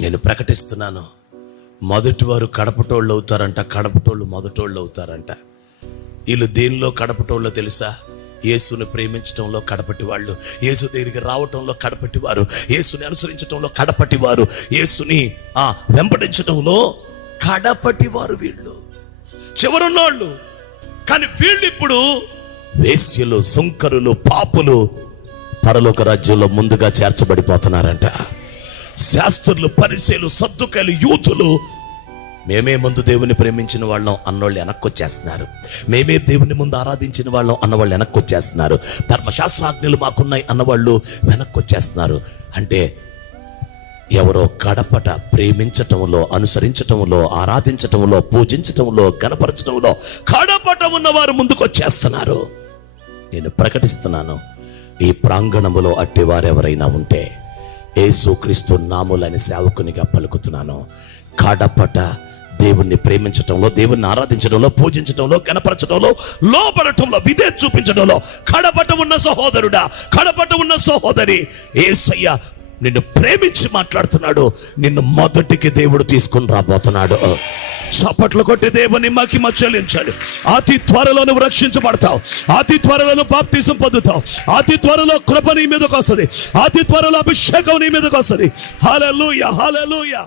నేను ప్రకటిస్తున్నాను, మొదటి వారు కడపటోళ్ళు అవుతారంట, కడపటోళ్ళు మొదటోళ్ళు అవుతారంట. వీళ్ళు దేనిలో కడపటోళ్ళో తెలుసా? యేసుని ప్రేమించటంలో కడపటి వాళ్ళు, యేసు దగ్గరికి రావటంలో కడపటి వారు, యేసుని అనుసరించటంలో కడపటి వారు, యేసుని వెంబడించటంలో కడపటి వారు వీళ్ళు, చివరున్నోళ్ళు. కానీ వీళ్ళు ఇప్పుడు వేశ్యలు, సుంకరులు, పాపులు పరలోక రాజ్యంలో ముందుగా చేర్చబడిపోతున్నారంట. శాస్త్రులు, పరిసయ్యులు, సద్దుకాయలు, యూతులు మేమే ముందు దేవుని ప్రేమించిన వాళ్ళం అన్నోళ్ళు వెనక్కొచ్చేస్తున్నారు. మేమే దేవుని ముందు ఆరాధించిన వాళ్ళం అన్నవాళ్ళు వెనక్కొచ్చేస్తున్నారు. ధర్మశాస్త్రాజ్ఞలు మాకున్నాయి అన్నవాళ్ళు వెనక్కొచ్చేస్తున్నారు. అంటే ఎవరో కడపట ప్రేమించటంలో, అనుసరించటంలో, ఆరాధించటంలో, పూజించటంలో, గణపరచటంలో కడపట ఉన్నవారు ముందుకొచ్చేస్తున్నారు. నేను ప్రకటిస్తున్నాను, ఈ ప్రాంగణములో అట్టి వారెవరైనా ఉంటే యేసుక్రీస్తు నామములని సేవకునిగా పలుకుతున్నాను. కడపట దేవుణ్ణి ప్రేమించటంలో, దేవుణ్ణి ఆరాధించడంలో, పూజించటంలో, గణపరచడంలో, లోబడటంలో, విధేయత చూపించడంలో కడపట ఉన్న సహోదరుడా, కడపట ఉన్న సహోదరి, యేసయ్య నిన్ను ప్రేమించి మాట్లాడుతున్నాడు. నిన్ను మొదటికి దేవుడు తీసుకుని రాబోతున్నాడు. చప్పట్లు కొట్టి దేవుని మహిమ చెల్లించాడు. అతి త్వరలో నువ్వు రక్షించబడతావు. అతి త్వరలో నువ్వు బాప్తిసం పొందుతావు. అతి త్వరలో కృప నీ మీదకి వస్తుంది. అతి త్వరలో అభిషేకం నీ మీదకి వస్తుంది. హల్లెలూయా, హల్లెలూయా.